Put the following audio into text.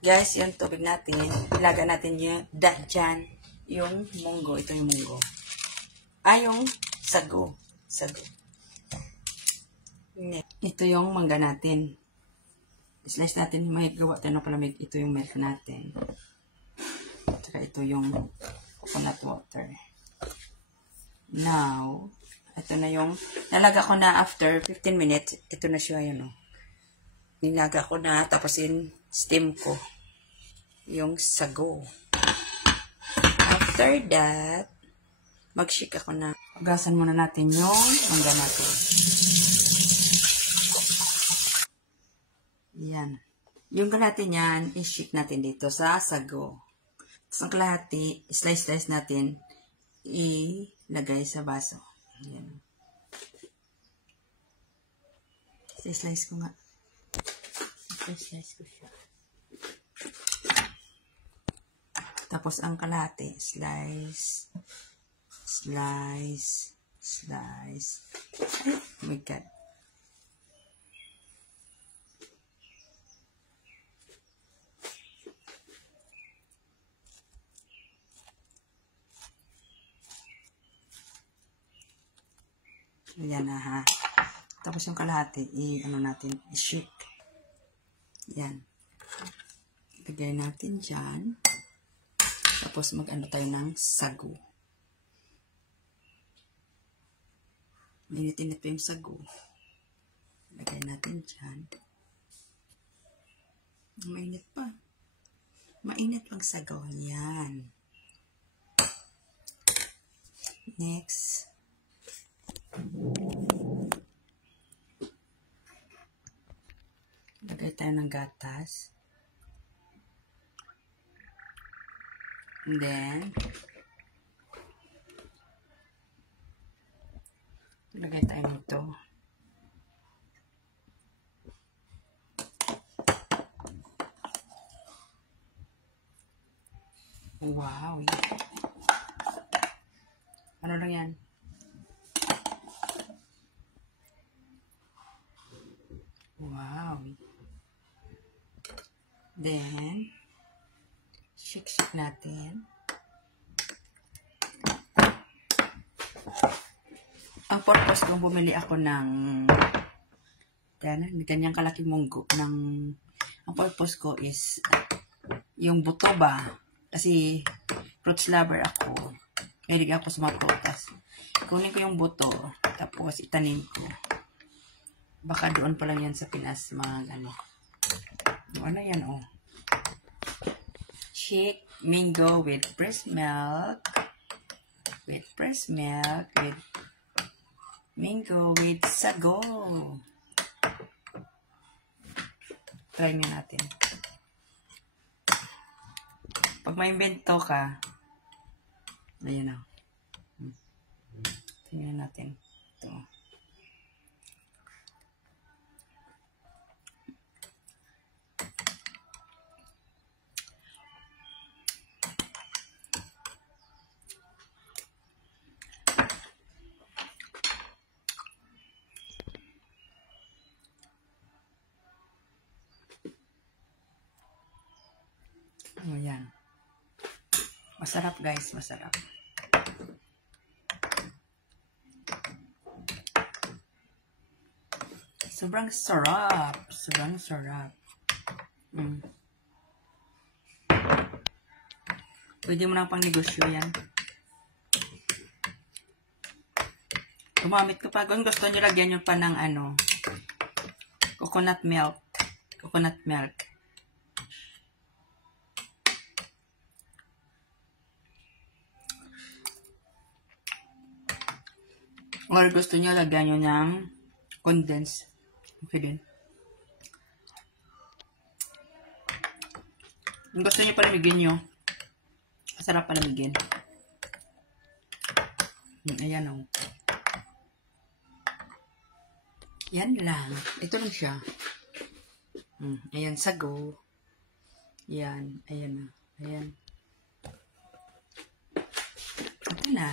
Guys, yung tubig natin, ilaga natin yung dyan, yung munggo. Ito yung munggo. Yung sago. Sago. Ito yung mangga natin. Slice natin, may gawa tayo ng palamig. Ito yung milk natin. Tsaka ito yung coconut water. Now, ito na yung, nalaga ko na after 15 minutes. Ito na siya, yun o. Nilaga ko na, tapos steam ko yung sago. After that, mag-shake ako na. Hugasan muna natin yung mangga natin. Yan. Yung kalahati niyan, i-shake natin dito sa sago. Tapos ang kalahati, slice natin, ilagay sa baso. Yan. Slice ko nga. Slice ko siya. Tapos ang kalahati, slice. Ay, oh my God. Ayan na ha. Tapos yung kalahati, i-shake. Yan. Lagay natin dyan. Tapos mag-ano tayo ng sago. Mainit-init pa yung sago. Lagay natin dyan. Mainit pa. Mainit pang sago. Yan. Next. Lagay tayo ng gatas. And then, lagay tayo nito. Wow! Ano lang yan? Wow! Then, shake natin. Ang purpose kung bumili ako ng ganyang kalaking munggo ang purpose ko is yung buto ba? Kasi fruits lover ako. Kailig ako sa mga prutas. Kunin ko yung buto, tapos itanim ko. Baka doon pa lang yan sa Pinas, mga gano'n. Ano yan, oh. Shake mango with fresh milk. With mango with sago. Try nyo natin. Pag may invento ka, ayan na. Tingnan natin. Ito. Ayan. Masarap guys, masarap. Sobrang sarap. Sobrang sarap. Pwede mo na pang negosyo yan. Gumamit ko pa. Kung gusto nyo, lagyan nyo pa ng coconut milk. Coconut milk. Or gusto nyo, lagyan nyo ng condensed. Okay din. Kung gusto nyo palamigin nyo, masarap palamigin. Ayan o. Yan lang. Ito lang siya. Ayan, sago. Yan. Ayan na. Ayan. Ito na.